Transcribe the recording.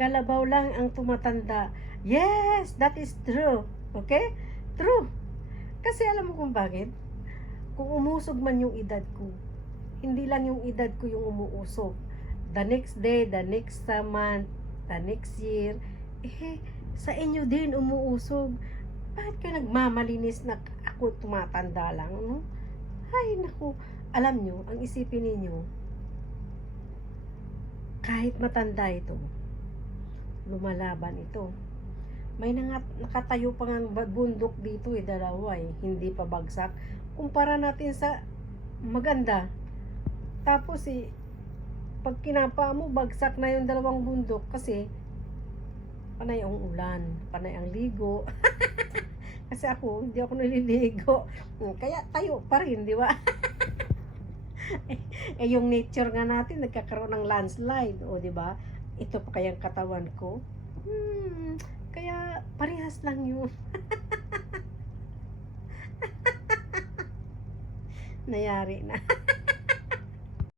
Kalabaw lang ang tumatanda. Yes, that is true. Okay? True. Kasi alam mo kung bakit? Kung umusog man yung edad ko, hindi lang yung edad ko yung umuusog. The next day, the next month, the next year, sa inyo din umuusog. Bakit kayo nagmamalinis na ako tumatanda lang, no? Ay, naku. Alam nyo, ang isipin ninyo, kahit matanda ito, lumalaban ito. May nakatayo pa nga bundok dito dalawa hindi pa bagsak. Kumpara natin sa maganda. Tapos pag kinapa mo, bagsak na yung dalawang bundok kasi panay ang ulan, panay ang ligo. Kasi ako, hindi ako naliligo. Kaya tayo pa rin, di ba? Yung nature nga natin, nagkakaroon ng landslide, o di ba? Ito pa kayang katawan ko. Kaya parehas lang yun. Nayari na.